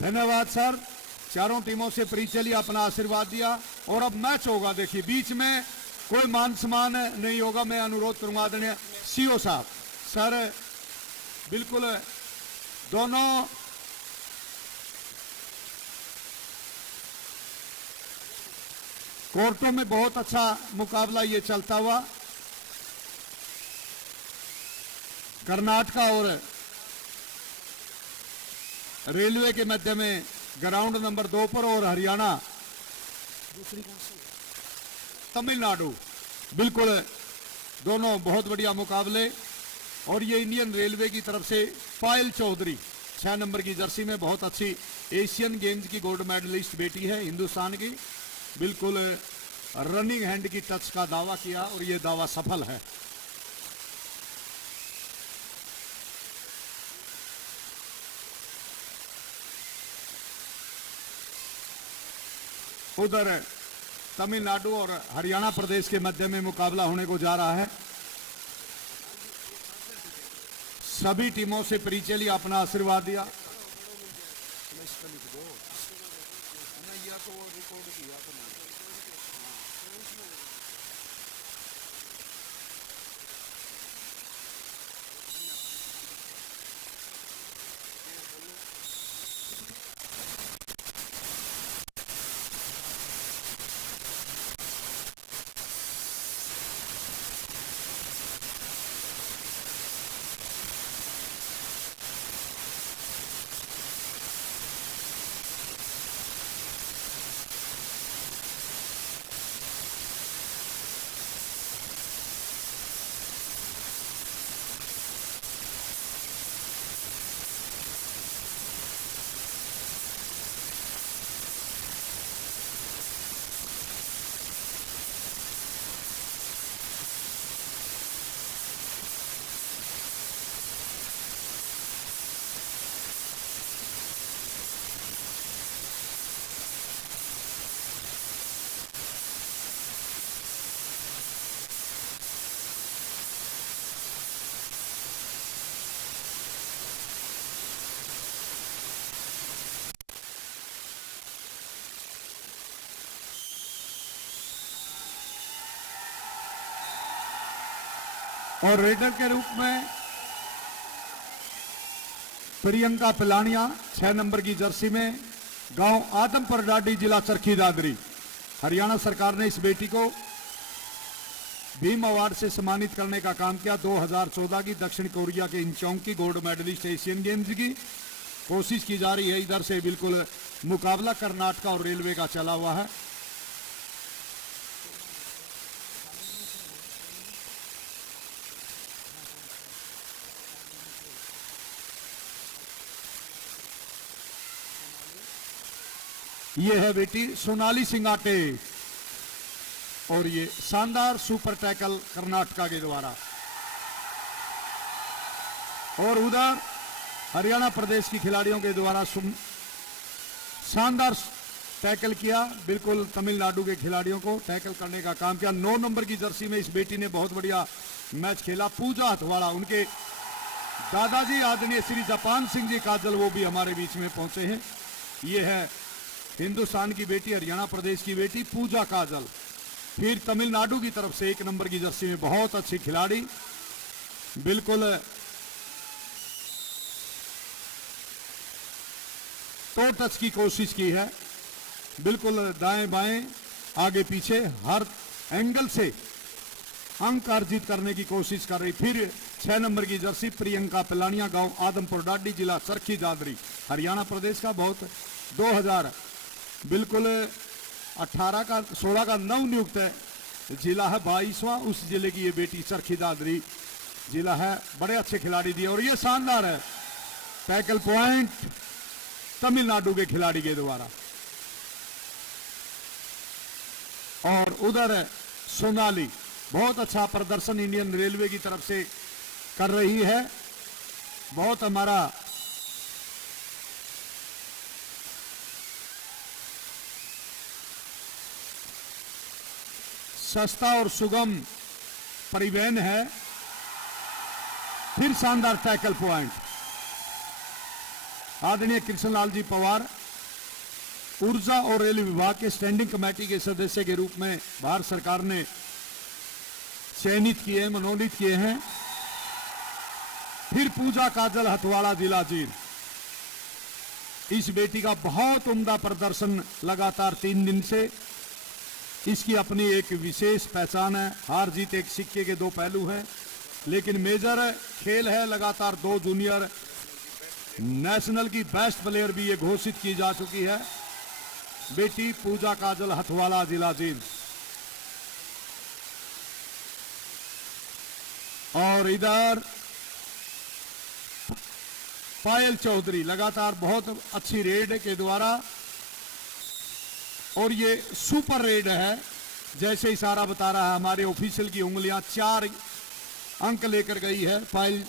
धन्यवाद सर। चारों टीमों से परिचय लिया, अपना आशीर्वाद दिया और अब मैच होगा। देखिए बीच में कोई मान सम्मान नहीं होगा। मैं अनुरोध करूंगा आदरणीय सीओ साहब सर, बिल्कुल दोनों कोर्टों में बहुत अच्छा मुकाबला ये चलता हुआ। कर्नाटका और रेलवे के मध्य में ग्राउंड नंबर 2 पर और हरियाणा तमिलनाडु, बिल्कुल दोनों बहुत बढ़िया मुकाबले। और ये इंडियन रेलवे की तरफ से पायल चौधरी 6 नंबर की जर्सी में बहुत अच्छी एशियन गेम्स की गोल्ड मेडलिस्ट बेटी है हिंदुस्तान की। बिल्कुल रनिंग हैंड की टच का दावा किया और ये दावा सफल है। उधर तमिलनाडु और हरियाणा प्रदेश के मध्य में मुकाबला होने को जा रहा है। सभी टीमों से परिचय लिया, अपना आशीर्वाद दिया। और रेडर के रूप में प्रियंका पिलानिया 6 नंबर की जर्सी में, गांव आदमपुर डाडी, जिला चरखी दादरी। हरियाणा सरकार ने इस बेटी को भीम अवार्ड से सम्मानित करने का काम किया। 2014 की दक्षिण कोरिया के इंचोंग की गोल्ड मेडलिस्ट एशियन गेम्स की कोशिश की जा रही है। इधर से बिल्कुल मुकाबला कर्नाटका और रेलवे का चला हुआ है। ये है बेटी सोनाली सिंगाटे और ये शानदार सुपर टैकल कर्नाटका के द्वारा। और उधर हरियाणा प्रदेश की खिलाड़ियों के द्वारा शानदार टैकल किया। बिल्कुल तमिलनाडु के खिलाड़ियों को टैकल करने का काम किया। 9 नंबर की जर्सी में इस बेटी ने बहुत बढ़िया मैच खेला। पूजा हथवाड़ा, उनके दादाजी आदरणीय श्री जापान सिंह जी काजल, वो भी हमारे बीच में पहुंचे हैं। ये है हिंदुस्तान की बेटी, हरियाणा प्रदेश की बेटी पूजा काजल। फिर तमिलनाडु की तरफ से 1 नंबर की जर्सी में बहुत अच्छी खिलाड़ी, बिल्कुल तो टच की कोशिश की है। बिल्कुल दाएं बाएं आगे पीछे हर एंगल से अंक अर्जित करने की कोशिश कर रही। फिर 6 नंबर की जर्सी प्रियंका पिलानिया, गांव आदमपुर डाडी, जिला चरखी दादरी, हरियाणा प्रदेश का। बहुत 2000 बिल्कुल 18 का 16 का नव नियुक्त जिला है 22वां, उस जिले की ये बेटी चरखी दादरी जिला है। बड़े अच्छे खिलाड़ी दिए और ये शानदार है टैकल पॉइंट तमिलनाडु के खिलाड़ी के द्वारा। और उधर सोनाली बहुत अच्छा प्रदर्शन इंडियन रेलवे की तरफ से कर रही है। बहुत हमारा सस्ता और सुगम परिवहन है। फिर शानदार टैकल पॉइंट आदरणीय कृष्णलाल जी पवार ऊर्जा और रेल विभाग के स्टैंडिंग कमेटी के सदस्य के रूप में भारत सरकार ने चयनित किए, मनोनीत किए हैं। फिर पूजा काजल हथवाड़ा जिला जींद, इस बेटी का बहुत उम्दा प्रदर्शन लगातार 3 दिन से, इसकी अपनी एक विशेष पहचान है। हार जीत एक सिक्के के 2 पहलू हैं, लेकिन मेजर खेल है। लगातार 2 जूनियर नेशनल की बेस्ट प्लेयर भी ये घोषित की जा चुकी है, बेटी पूजा काजल हथवाड़ा जिला जींद। और इधर पायल चौधरी लगातार बहुत अच्छी रेड के द्वारा, और ये सुपर रेड है, जैसे इशारा बता रहा है हमारे ऑफिशियल की उंगलियां 4 अंक लेकर गई है पायल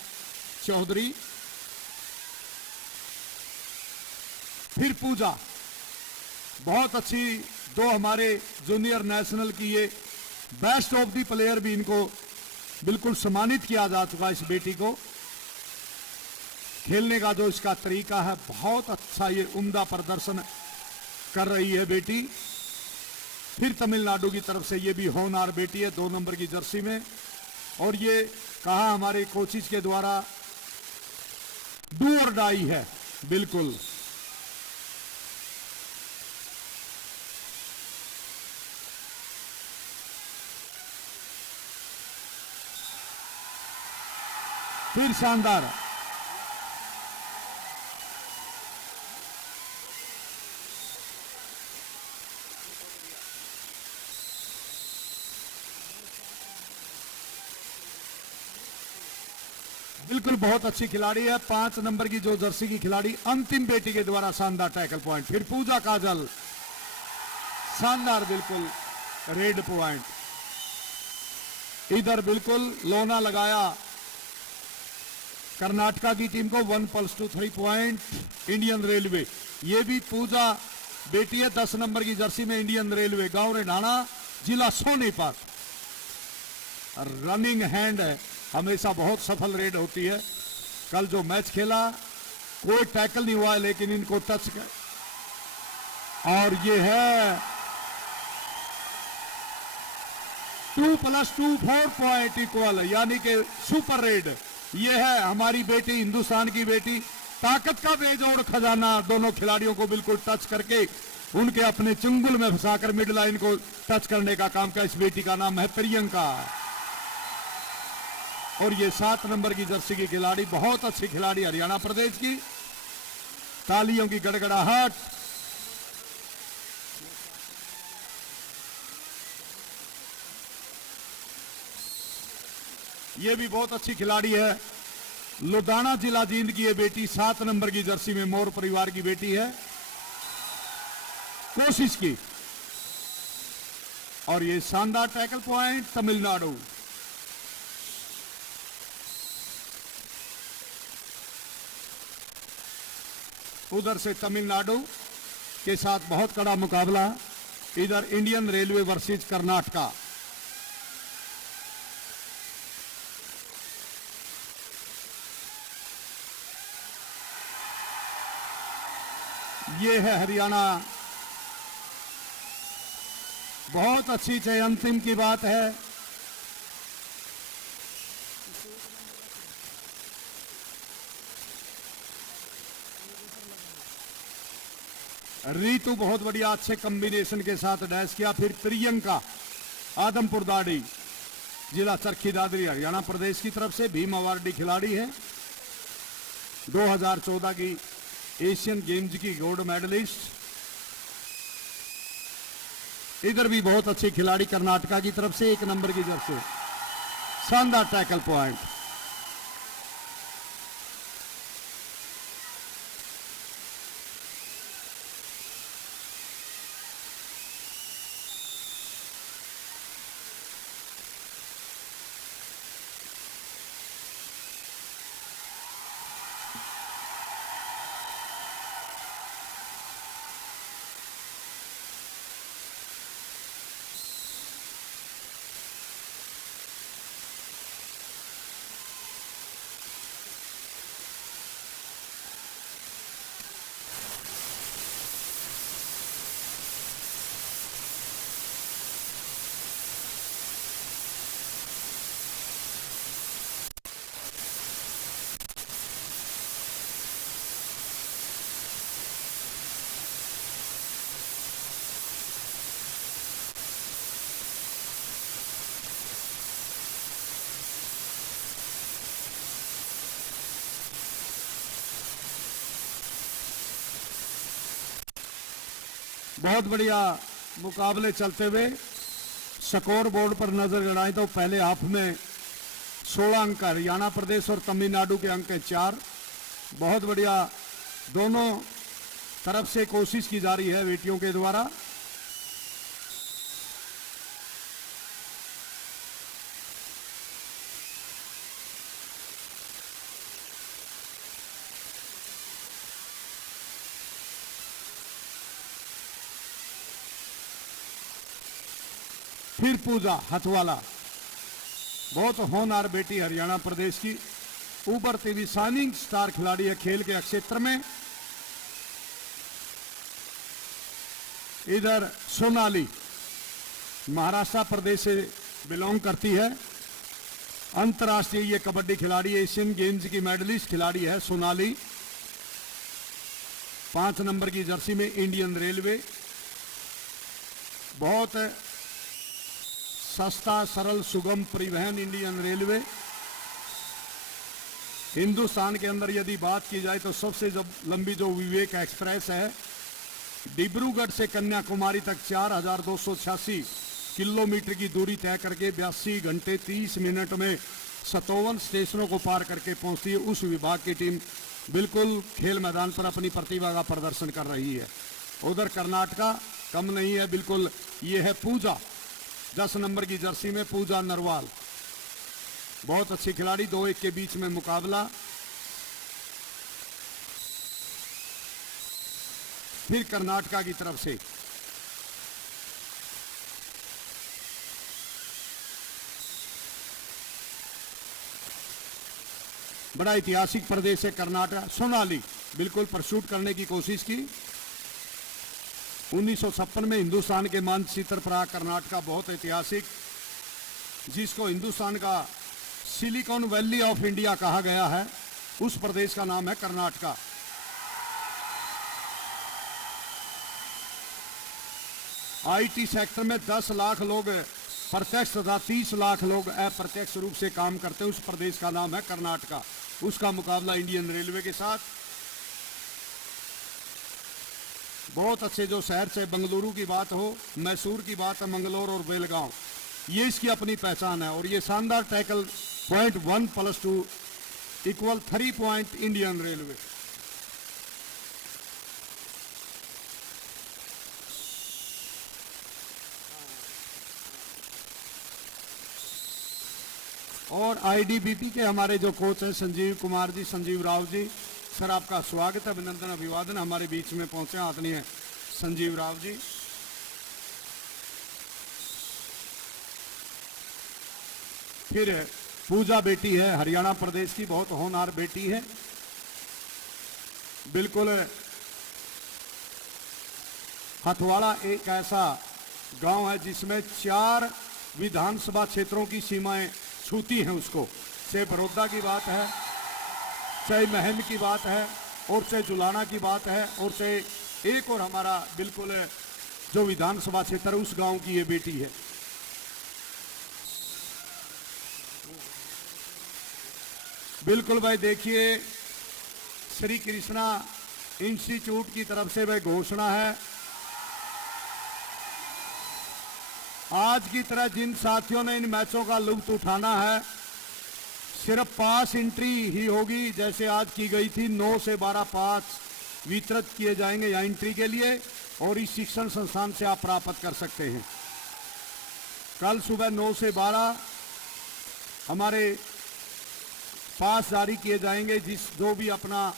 चौधरी। फिर पूजा बहुत अच्छी, 2 हमारे जूनियर नेशनल की ये बेस्ट ऑफ दी प्लेयर भी, इनको बिल्कुल सम्मानित किया जा चुका है। इस बेटी को खेलने का जो इसका तरीका है, बहुत अच्छा, ये उम्दा प्रदर्शन कर रही है बेटी। फिर तमिलनाडु की तरफ से ये भी होनहार बेटी है 2 नंबर की जर्सी में, और ये कहा हमारे कोचिज के द्वारा डू और डाई है बिल्कुल। फिर शानदार बिल्कुल बहुत अच्छी खिलाड़ी है। 5 नंबर की जो जर्सी की खिलाड़ी, अंतिम बेटी के द्वारा शानदार टैकल पॉइंट। फिर पूजा काजल शानदार बिल्कुल रेड पॉइंट। इधर बिल्कुल लोना लगाया कर्नाटका की टीम को 1+2 पॉइंट। इंडियन रेलवे, ये भी पूजा बेटी है 10 नंबर की जर्सी में, इंडियन रेलवे गांव रेढाना जिला सोनीपत। रनिंग हैंड है, हमेशा बहुत सफल रेड होती है। कल जो मैच खेला कोई टैकल नहीं हुआ है, लेकिन इनको टच कर, और ये है 2+2 4 पॉइंट इक्वल, यानी कि सुपर रेड। ये है हमारी बेटी, हिंदुस्तान की बेटी, ताकत का बेजोड़ खजाना। दोनों खिलाड़ियों को बिल्कुल टच करके उनके अपने चुंगल में फंसाकर मिड लाइन को टच करने का काम का। इस बेटी का नाम है प्रियंका, और ये 7 नंबर की जर्सी की खिलाड़ी, बहुत अच्छी खिलाड़ी हरियाणा प्रदेश की। तालियों की गड़गड़ाहट। ये भी बहुत अच्छी खिलाड़ी है, लुधियाना जिला जींद की ये बेटी, 7 नंबर की जर्सी में मोर परिवार की बेटी है, कोशिश की। और ये शानदार टैकल पॉइंट तमिलनाडु। उधर से तमिलनाडु के साथ बहुत कड़ा मुकाबला। इधर इंडियन रेलवे वर्सेस कर्नाटका। ये है हरियाणा, बहुत अच्छी चाहे अंतिम की बात है। रीतू बहुत बढ़िया अच्छे कॉम्बिनेशन के साथ डैश किया। फिर प्रियंका आदमपुर दाड़ी, जिला चरखी दादरी हरियाणा प्रदेश की तरफ से, भीम अवार्डी खिलाड़ी है, 2014 की एशियन गेम्स की गोल्ड मेडलिस्ट। इधर भी बहुत अच्छी खिलाड़ी कर्नाटका की तरफ से, 1 नंबर की जर्सी, शानदार टैकल पॉइंट। बहुत बढ़िया मुकाबले चलते हुए स्कोर बोर्ड पर नजर गड़ाएं तो पहले हाफ में 16 अंक हरियाणा प्रदेश और तमिलनाडु के अंक 4। बहुत बढ़िया दोनों तरफ से कोशिश की जा रही है बेटियों के द्वारा। फिर पूजा हथवाला, बहुत होनहार बेटी हरियाणा प्रदेश की, उभरती हुई शाइनिंग स्टार खिलाड़ी है खेल के क्षेत्र में। इधर सोनाली महाराष्ट्र प्रदेश से बिलोंग करती है, अंतर्राष्ट्रीय ये कबड्डी खिलाड़ी, एशियन गेम्स की मेडलिस्ट खिलाड़ी है सोनाली। 5 नंबर की जर्सी में इंडियन रेलवे, बहुत सस्ता सरल सुगम परिवहन इंडियन रेलवे। हिंदुस्तान के अंदर यदि बात की जाए तो सबसे लंबी जो विवेक एक्सप्रेस है, डिब्रूगढ़ से कन्याकुमारी तक 4286 किलोमीटर की दूरी तय करके 82 घंटे 30 मिनट में 57 स्टेशनों को पार करके पहुंचती है। उस विभाग की टीम बिल्कुल खेल मैदान पर अपनी प्रतिभा का प्रदर्शन कर रही है। उधर कर्नाटका कम नहीं है, बिल्कुल ये है पूजा, 10 नंबर की जर्सी में पूजा नरवाल, बहुत अच्छी खिलाड़ी। 2-1 के बीच में मुकाबला। फिर कर्नाटका की तरफ से बड़ा ऐतिहासिक प्रदेश है कर्नाटक। सोनाली बिल्कुल परसूट करने की कोशिश की। 1956 में हिंदुस्तान के मानचित्र पर आया कर्नाटका, बहुत ऐतिहासिक, जिसको हिंदुस्तान का सिलिकॉन वैली ऑफ इंडिया कहा गया है, उस प्रदेश का नाम है कर्नाटका। आईटी सेक्टर में 10 लाख लोग प्रत्यक्ष तथा 30 लाख लोग अप्रत्यक्ष रूप से काम करते हैं, उस प्रदेश का नाम है कर्नाटका। उसका मुकाबला इंडियन रेलवे के साथ। बहुत अच्छे जो शहर, चाहे बंगलुरु की बात हो, मैसूर की बात है, मंगलोर और बेलगांव, ये इसकी अपनी पहचान है। और ये शानदार tackle point 1+2 = 3 point Indian railway. और आईडीबीपी के हमारे जो कोच हैं संजीव कुमार जी, संजीव राव जी, सर आपका स्वागत है, अभिनंदन अभिवादन। हमारे बीच में पहुंचे आदरणीय संजीव राव जी। फिर पूजा बेटी है हरियाणा प्रदेश की, बहुत होनहार बेटी है, बिल्कुल। हथवाड़ा एक ऐसा गांव है जिसमें 4 विधानसभा क्षेत्रों की सीमाएं छूती हैं उसको, चाहे बड़ौदा की बात है, चाहे महम की बात है, और चाहे जुलाना की बात है, और चाहे एक और हमारा बिल्कुल जो विधानसभा क्षेत्र है उस गांव की ये बेटी है। बिल्कुल भाई देखिए, श्री कृष्णा इंस्टीट्यूट की तरफ से वह घोषणा है, आज की तरह जिन साथियों ने इन मैचों का लुत्फ उठाना है, सिर्फ पास एंट्री ही होगी, जैसे आज की गई थी। 9 से 12 पास वितरित किए जाएंगे यहाँ एंट्री के लिए, और इस शिक्षण संस्थान से आप प्राप्त कर सकते हैं। कल सुबह 9 से 12 हमारे पास जारी किए जाएंगे। जो भी अपना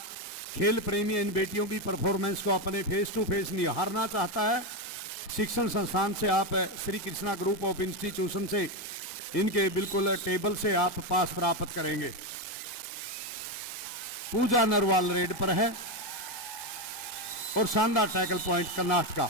खेल प्रेमी इन बेटियों की परफॉर्मेंस को अपने फेस टू फेस निहारना चाहता है, शिक्षण संस्थान से आप Shri Krishna group of institution से इनके बिल्कुल टेबल से आप पास प्राप्त करेंगे। पूजा नरवाल रेड पर है, और शानदार टैकल पॉइंट कर्नाटका।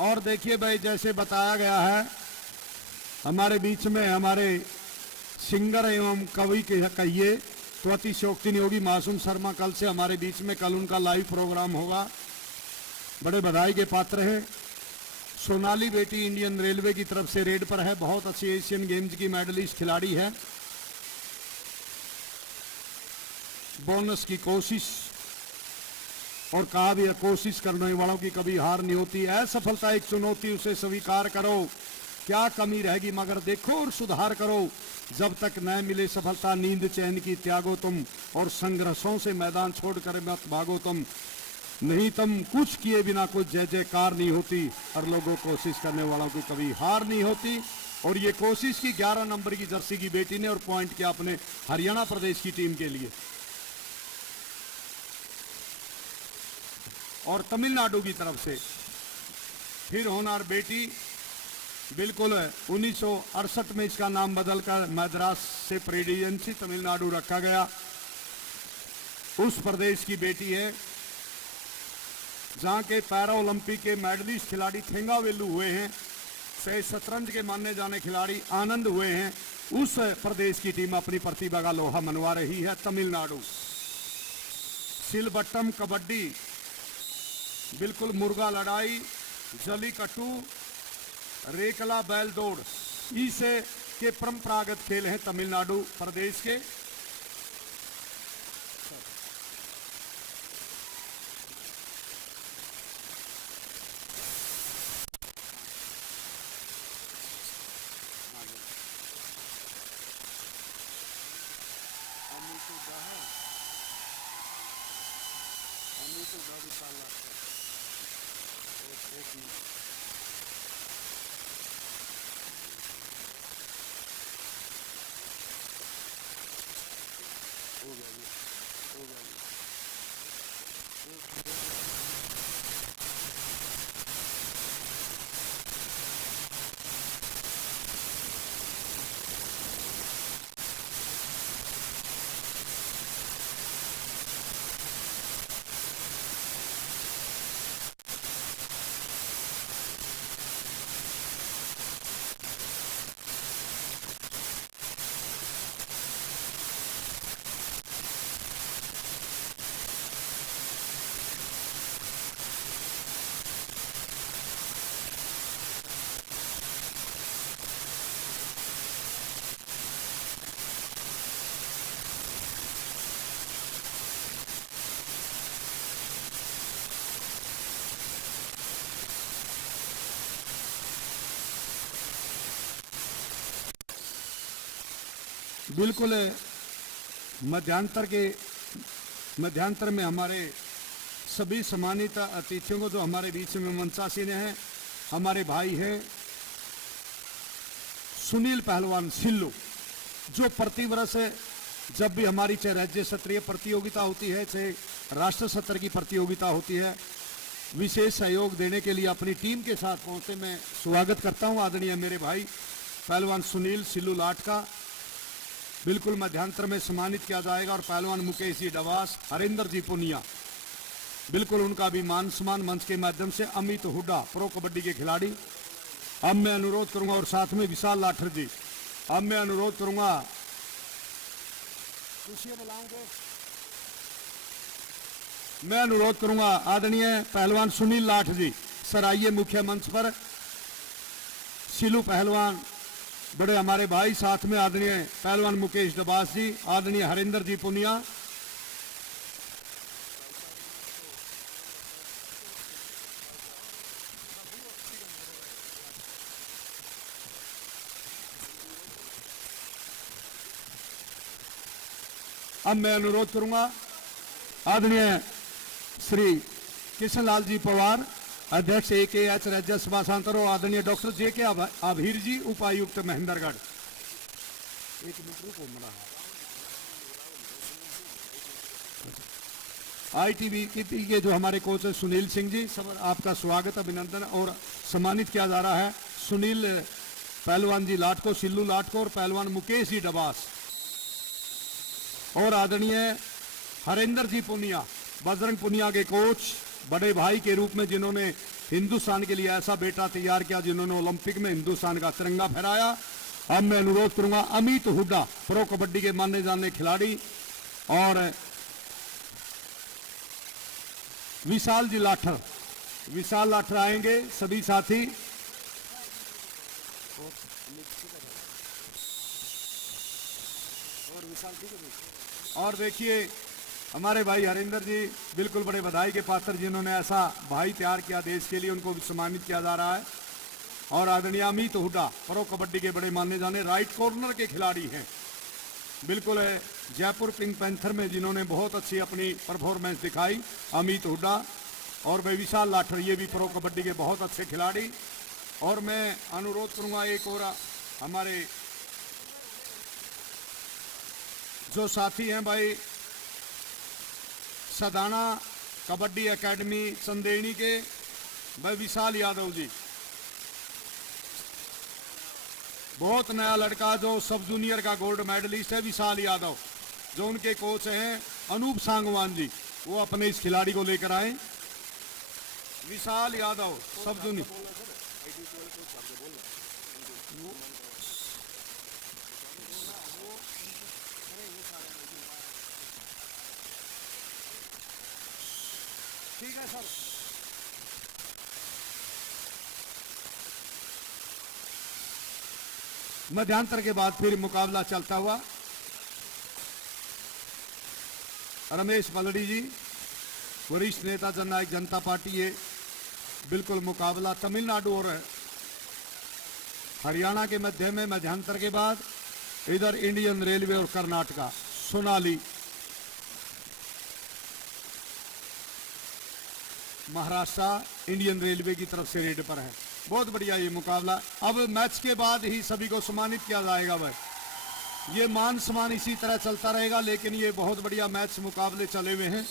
और देखिए भाई, जैसे बताया गया है, हमारे बीच में हमारे सिंगर एवं कवि के कहिए तो अतिशयोक्ति नहीं होगी। मासूम शर्मा कल से हमारे बीच में, कल उनका लाइव प्रोग्राम होगा, बड़े बधाई के पात्र हैं। सोनाली बेटी इंडियन रेलवे की तरफ से रेड पर है, बहुत अच्छी एशियन गेम्स की मेडलिस्ट खिलाड़ी है। बोनस की कोशिश, और कहा भी है कोशिश करने वालों की कभी हार नहीं होती। असफलता एक चुनौती, उसे स्वीकार करो, क्या कमी रहेगी मगर देखो और सुधार करो। जब तक न मिले सफलता नींद चैन की त्यागो तुम, और संघर्षों से मैदान छोड़कर मत भागो तुम। नहीं तुम कुछ किए बिना कुछ जय जयकार नहीं होती, और लोगों कोशिश करने वालों की कभी हार नहीं होती। और ये कोशिश की 11 नंबर की जर्सी की बेटी ने, और पॉइंट किया अपने हरियाणा प्रदेश की टीम के लिए। और तमिलनाडु की तरफ से फिर होनहार बेटी, बिल्कुल 1968 में इसका नाम बदलकर मद्रास से प्रेसिडेंसी तमिलनाडु रखा गया, उस प्रदेश की बेटी है जहां के पैरा ओलंपिक के मेडलिस्ट खिलाड़ी थेंगावेलु हुए हैं, से शतरंज के माने जाने खिलाड़ी आनंद हुए हैं। उस प्रदेश की टीम अपनी प्रतिभा का लोहा मनवा रही है तमिलनाडु। सिलबट्टम कबड्डी, बिल्कुल मुर्गा लड़ाई, जलीकट्टू, रेकला बैल दौड़, इसे के परंपरागत खेल हैं तमिलनाडु प्रदेश के। बिल्कुल मध्यांतर में हमारे सभी सम्मानित अतिथियों को जो हमारे बीच में मंचासीन हैं, हमारे भाई हैं सुनील पहलवान सिल्लू, जो प्रतिवर्ष जब भी हमारी चाहे राज्य स्तरीय प्रतियोगिता होती है, चाहे राष्ट्र स्तर की प्रतियोगिता होती है, विशेष सहयोग देने के लिए अपनी टीम के साथ पहुंचते। मैं स्वागत करता हूं आदरणीय मेरे भाई पहलवान सुनील सिल्लू लाट का। बिल्कुल मध्यांतर में सम्मानित किया जाएगा। और पहलवान मुकेश जी डवास, हरिंदर जी पुनिया, बिल्कुल उनका भी मान सम्मान मंच के माध्यम से। अमित हुड्डा प्रो कबड्डी के खिलाड़ी। अब मैं अनुरोध करूंगा, और साथ में विशाल लाठर जी, अब मैं अनुरोध करूंगा, मैं अनुरोध करूंगा आदरणीय पहलवान सुनील लाठ जी, सर आइए मुख्य मंच पर। सिल्लू पहलवान बड़े हमारे भाई, साथ में आदरणीय पहलवान मुकेश डबास जी, आदरणीय हरिंदर जी पुनिया। अब मैं अनुरोध करूंगा आदरणीय श्री किशनलाल जी पवार, अध्यक्ष AKH राज्यसभा सांसद, और आदरणीय डॉक्टर JK आभीर जी, उपायुक्त महेंद्रगढ़। एक मिनट रुको मना। ITV के जो हमारे कोच है सुनील सिंह जी, सब आपका स्वागत अभिनंदन, और सम्मानित किया जा रहा है सुनील पहलवान जी लाट को, सिल्लू लाट को, और पहलवान मुकेश जी डबास, और आदरणीय हरिंदर जी पुनिया, बजरंग पुनिया के कोच, बड़े भाई के रूप में जिन्होंने हिंदुस्तान के लिए ऐसा बेटा तैयार किया जिन्होंने ओलंपिक में हिंदुस्तान का तिरंगा फहराया। अब मैं अनुरोध करूंगा अमित हुड्डा, प्रो कबड्डी के माने जाने खिलाड़ी, और विशाल जी लाठर, विशाल लाठर आएंगे। सभी साथी और देखिए हमारे भाई हरिंदर जी बिल्कुल बड़े बधाई के पात्र, जिन्होंने ऐसा भाई तैयार किया देश के लिए, उनको भी सम्मानित किया जा रहा है। और आदरणीय अमित हुड्डा प्रो कबड्डी के बड़े माने जाने राइट कॉर्नर के खिलाड़ी हैं, बिल्कुल है जयपुर पिंक पैंथर में जिन्होंने बहुत अच्छी अपनी परफॉर्मेंस दिखाई, अमित हुड्डा। और वे विशाल लाठर, ये भी प्रो कबड्डी के बहुत अच्छे खिलाड़ी। और मैं अनुरोध करूंगा एक और हमारे जो साथी हैं भाई सदाना कबड्डी एकेडमी चंदेड़ी के भाई विशाल यादव जी, बहुत नया लड़का जो सब जूनियर का गोल्ड मेडलिस्ट है विशाल यादव। जो उनके कोच हैं अनूप सांगवान जी, वो अपने इस खिलाड़ी को लेकर आए। विशाल यादव सब जूनियर, ठीक है सर। मध्यांतर के बाद फिर मुकाबला चलता हुआ। रमेश बलड़ी जी वरिष्ठ नेता जननायक जनता पार्टी, ये बिल्कुल मुकाबला तमिलनाडु और हरियाणा के मध्य में मध्यांतर के बाद। इधर इंडियन रेलवे और कर्नाटका सोनाली, महाराष्ट्र इंडियन रेलवे की तरफ से रेड पर है। बहुत बढ़िया ये मुकाबला। अब मैच के बाद ही सभी को सम्मानित किया जाएगा भाई, ये मान सम्मान इसी तरह चलता रहेगा, लेकिन ये बहुत बढ़िया मैच मुकाबले चले हुए हैं।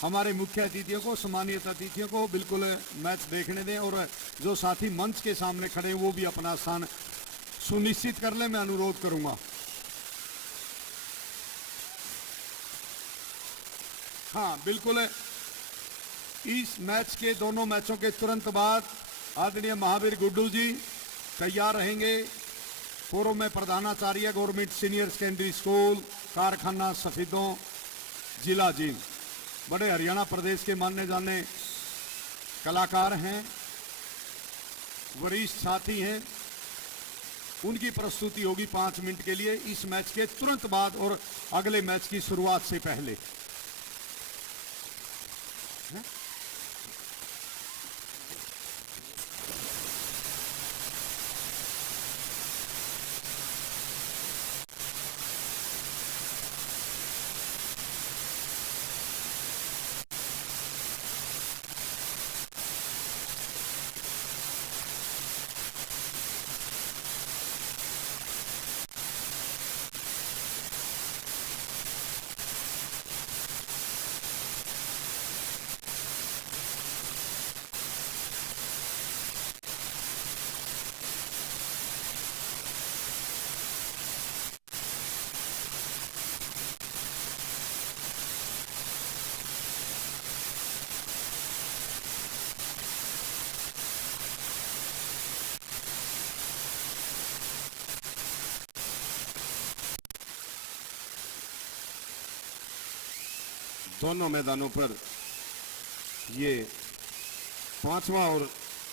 हमारे मुख्य अतिथियों को, सम्मानित अतिथियों को बिल्कुल मैच देखने दें, और जो साथी मंच के सामने खड़े हैं वो भी अपना स्थान सुनिश्चित कर लें, मैं अनुरोध करूंगा। हाँ बिल्कुल, इस मैच के दोनों मैचों के तुरंत बाद आदरणीय महावीर गुड्डू जी तैयार रहेंगे। पूर्व में प्रधानाचार्य गवर्नमेंट सीनियर सेकेंडरी स्कूल कारखाना सफीदों जिला जींद, बड़े हरियाणा प्रदेश के माने जाने कलाकार हैं, वरिष्ठ साथी हैं। उनकी प्रस्तुति होगी 5 मिनट के लिए इस मैच के तुरंत बाद और अगले मैच की शुरुआत से पहले। दोनों मैदानों पर ये 5वां और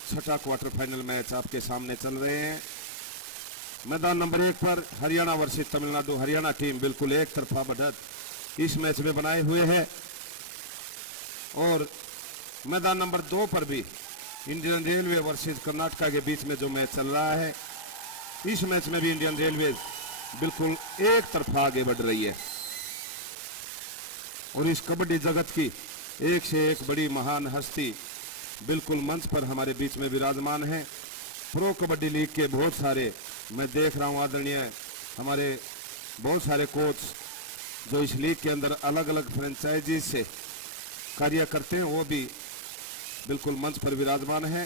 6ठा क्वार्टर फाइनल मैच आपके सामने चल रहे हैं। मैदान नंबर 1 पर हरियाणा वर्सेस तमिलनाडु, हरियाणा टीम बिल्कुल एक तरफा बढ़त इस मैच में बनाए हुए है। और मैदान नंबर 2 पर भी इंडियन रेलवे वर्सेस कर्नाटका के बीच में जो मैच चल रहा है, इस मैच में भी इंडियन रेलवे बिल्कुल एक तरफा आगे बढ़ रही है। और इस कबड्डी जगत की एक से एक बड़ी महान हस्ती बिल्कुल मंच पर हमारे बीच में विराजमान है। प्रो कबड्डी लीग के बहुत सारे मैं देख रहा हूँ आदरणीय हमारे बहुत सारे कोच जो इस लीग के अंदर अलग अलग फ्रेंचाइजी से कार्य करते हैं, वो भी बिल्कुल मंच पर विराजमान है।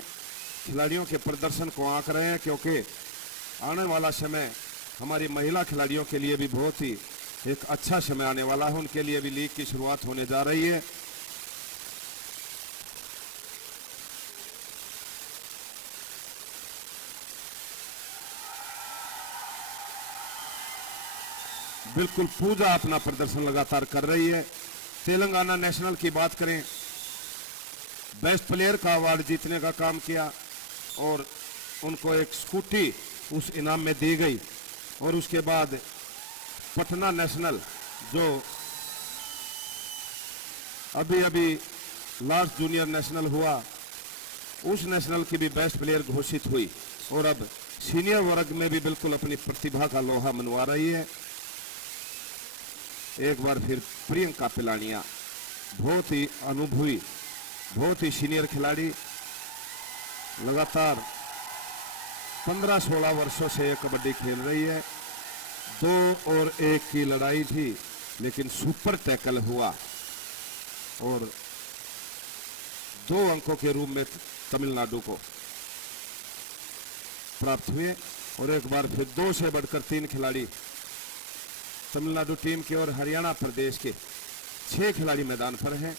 खिलाड़ियों के प्रदर्शन को आंक रहे हैं, क्योंकि आने वाला समय हमारी महिला खिलाड़ियों के लिए भी बहुत ही एक अच्छा समय आने वाला है। उनके लिए भी लीग की शुरुआत होने जा रही है। बिल्कुल पूजा अपना प्रदर्शन लगातार कर रही है। तेलंगाना नेशनल की बात करें, बेस्ट प्लेयर का अवार्ड जीतने का काम किया और उनको एक स्कूटी उस इनाम में दी गई। और उसके बाद पटना नेशनल जो अभी अभी लास्ट जूनियर नेशनल हुआ, उस नेशनल की भी बेस्ट प्लेयर घोषित हुई और अब सीनियर वर्ग में भी बिल्कुल अपनी प्रतिभा का लोहा मनवा रही है। एक बार फिर प्रियंका पिलानिया, बहुत ही अनुभवी, बहुत ही सीनियर खिलाड़ी, लगातार 15-16 वर्षों से ये कबड्डी खेल रही है। 2-1 की लड़ाई थी लेकिन सुपर टैकल हुआ और 2 अंकों के रूप में तमिलनाडु को प्राप्त हुए। और एक बार फिर 2 से बढ़कर 3 खिलाड़ी तमिलनाडु टीम के और हरियाणा प्रदेश के 6 खिलाड़ी मैदान पर हैं।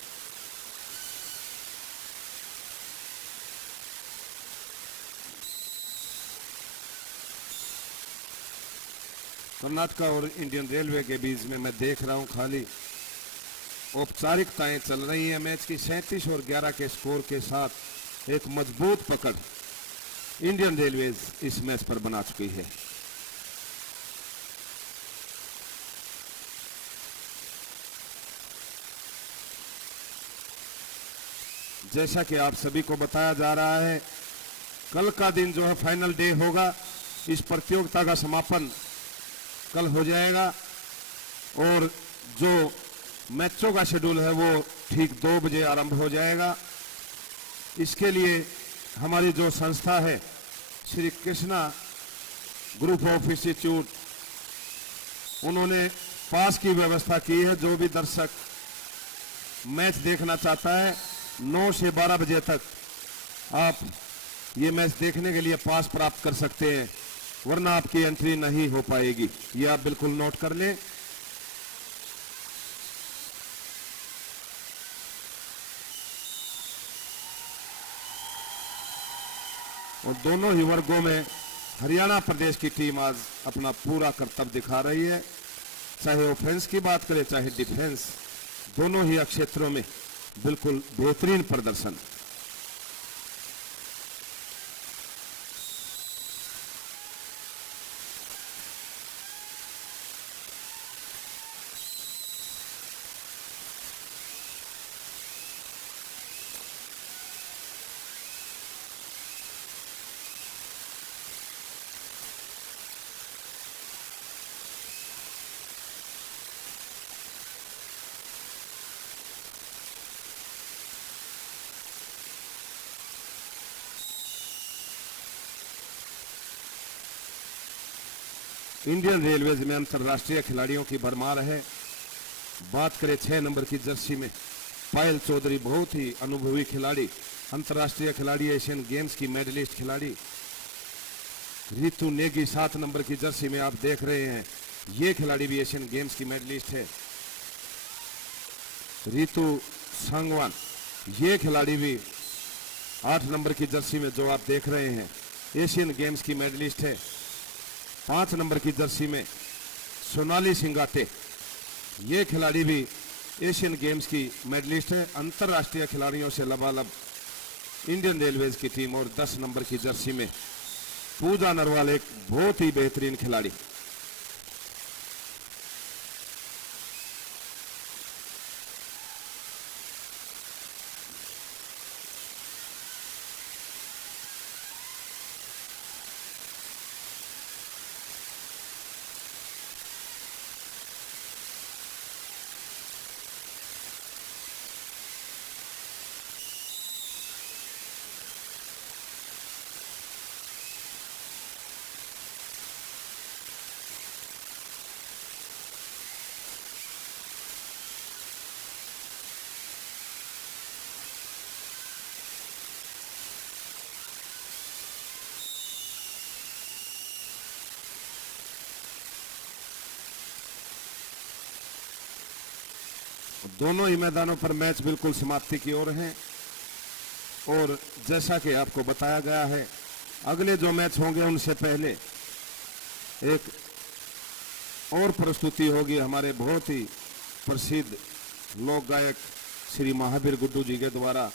कर्नाटक और इंडियन रेलवे के बीच में मैं देख रहा हूं खाली औपचारिकताएं चल रही हैं। मैच की 37 और 11 के स्कोर के साथ एक मजबूत पकड़ इंडियन रेलवेज इस मैच पर बना चुकी है। जैसा कि आप सभी को बताया जा रहा है, कल का दिन जो है फाइनल डे होगा। इस प्रतियोगिता का समापन कल हो जाएगा और जो मैचों का शेड्यूल है वो ठीक 2 बजे आरंभ हो जाएगा। इसके लिए हमारी जो संस्था है Shri Krishna group of institute, उन्होंने पास की व्यवस्था की है। जो भी दर्शक मैच देखना चाहता है 9 से 12 बजे तक आप ये मैच देखने के लिए पास प्राप्त कर सकते हैं, वरना आपकी एंट्री नहीं हो पाएगी। ये आप बिल्कुल नोट कर लें। और दोनों ही वर्गों में हरियाणा प्रदेश की टीम आज अपना पूरा कर्तव्य दिखा रही है। चाहे ऑफेंस की बात करें चाहे डिफेंस, दोनों ही क्षेत्रों में बिल्कुल बेहतरीन प्रदर्शन। इंडियन रेलवेज में अंतर्राष्ट्रीय खिलाड़ियों की भरमार है। बात करें 6 नंबर की जर्सी में पायल चौधरी, बहुत ही अनुभवी खिलाड़ी, अंतर्राष्ट्रीय खिलाड़ी, एशियन गेम्स की मेडलिस्ट खिलाड़ी। रितु नेगी 7 नंबर की जर्सी में आप देख रहे हैं, ये खिलाड़ी भी एशियन गेम्स की मेडलिस्ट है। रितु सांगवान, ये खिलाड़ी भी 8 नंबर की जर्सी में जो आप देख रहे हैं एशियन गेम्स की मेडलिस्ट है। 5 नंबर की जर्सी में सोनाली सिंगाटे, ये खिलाड़ी भी एशियन गेम्स की मेडलिस्ट है। अंतर्राष्ट्रीय खिलाड़ियों से लबालब इंडियन रेलवेज की टीम। और 10 नंबर की जर्सी में पूजा नरवाल, एक बहुत ही बेहतरीन खिलाड़ी। दोनों ही मैदानों पर मैच बिल्कुल समाप्ति की ओर हैं और जैसा कि आपको बताया गया है, अगले जो मैच होंगे उनसे पहले एक और प्रस्तुति होगी हमारे बहुत ही प्रसिद्ध लोक गायक श्री महावीर गुड्डू जी के द्वारा।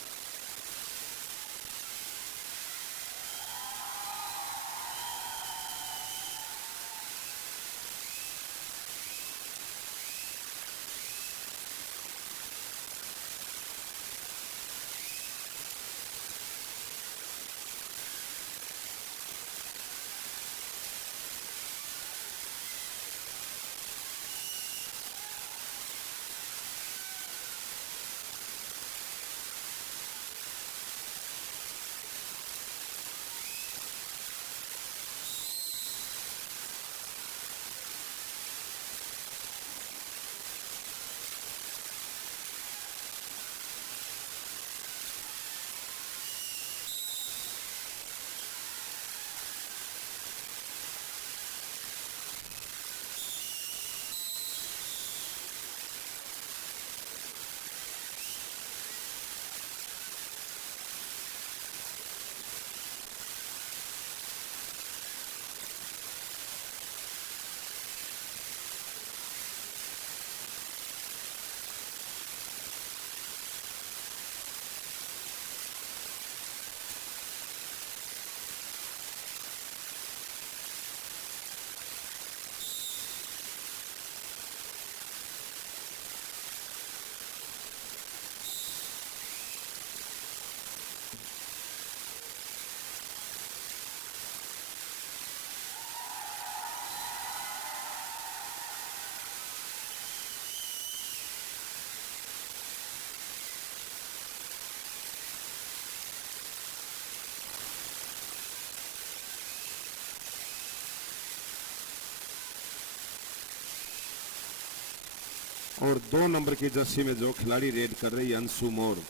और 2 नंबर की जर्सी में जो खिलाड़ी रेड कर रही है अंशु मोर,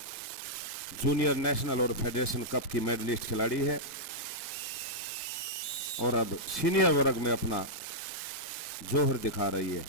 जूनियर नेशनल और फेडरेशन कप की मेडलिस्ट खिलाड़ी है और अब सीनियर वर्ग में अपना जोहर दिखा रही है।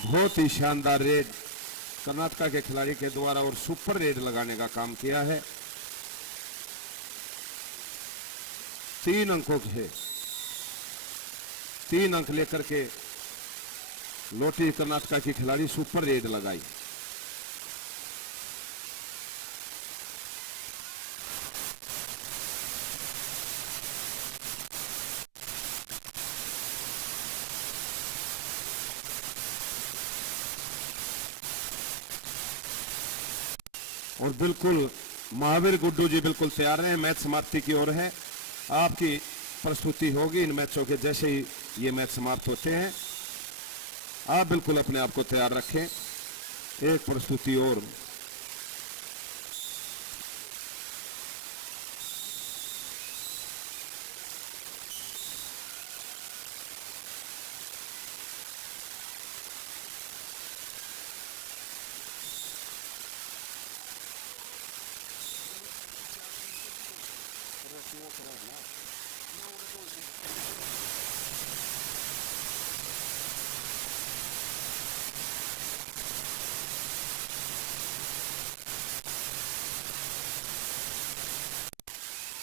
बहुत ही शानदार रेड कर्नाटका के खिलाड़ी के द्वारा और सुपर रेड लगाने का काम किया है। 3 अंकों के 3 अंक लेकर के लौटी कर्नाटका की खिलाड़ी, सुपर रेड लगाई। और बिल्कुल महावीर गुड्डू जी बिल्कुल तैयार हैं, मैच समाप्ति की ओर है। आपकी प्रस्तुति होगी इन मैचों के जैसे ही ये मैच समाप्त होते हैं। आप बिल्कुल अपने आप को तैयार रखें। एक प्रस्तुति और।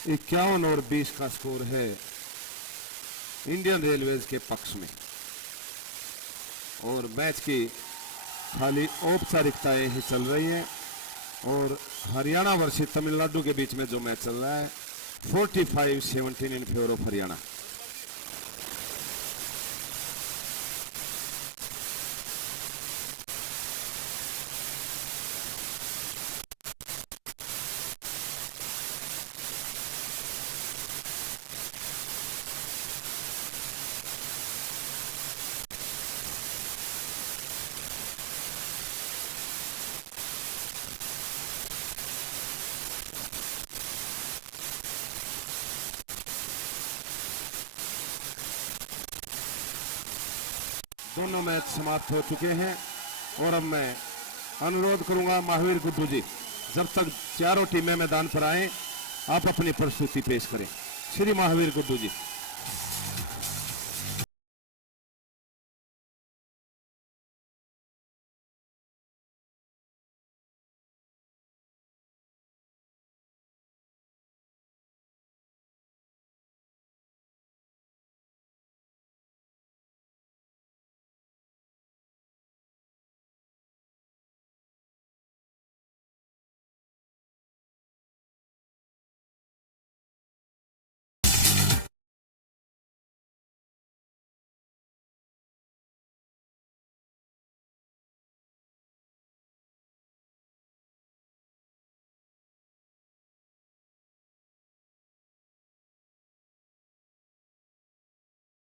इक्यावन और 20 का स्कोर है इंडियन रेलवेज के पक्ष में। और मैच की खाली औपचारिकताएं ही चल रही हैं। और हरियाणा वर्सेस तमिलनाडु के बीच में जो मैच चल रहा है 45-17 इन फेवर ऑफ हरियाणा। दोनों मैच समाप्त हो चुके हैं। और अब मैं अनुरोध करूंगा महावीर गुड्डू जी, जब तक चारों टीमें मैदान पर आए आप अपनी प्रस्तुति पेश करें। श्री महावीर गुड्डू जी।